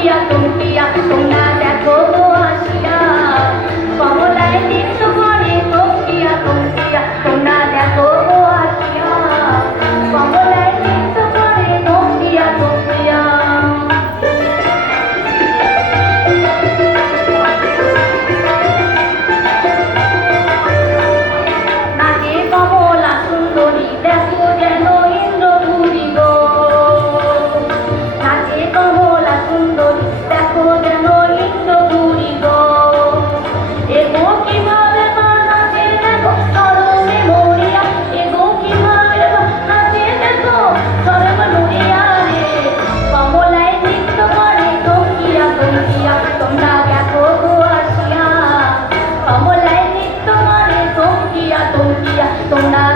তমকিয়া তমকিয়া তোমরা দেখো গো আসিয়া কমলায় নৃত্য করে তমকিয়া তমকিয়া তোমরা দেখো গো আসিয়া কমলায় নৃত্য করে তমকিয়া তমকিয়া নাচে কমলা সুন্দরী দেখো যেন ইন্দ্রপুরী গো নাচে কমলা সুন্দরী দেখো যেন ইন্দ্রপুরী গো এগো কিভাবে মা নাচে দেখো সরমে মরিয়া এগো কিভাবে মা নাচে দেখো সরমে মরিয়া রে কমলায় নৃত্য করে তমকিয়া তমকিয়া তোমরা দেখো গো আসিয়া কমলায় নৃত্য করে তমকিয়া তমকিয়া তোমরা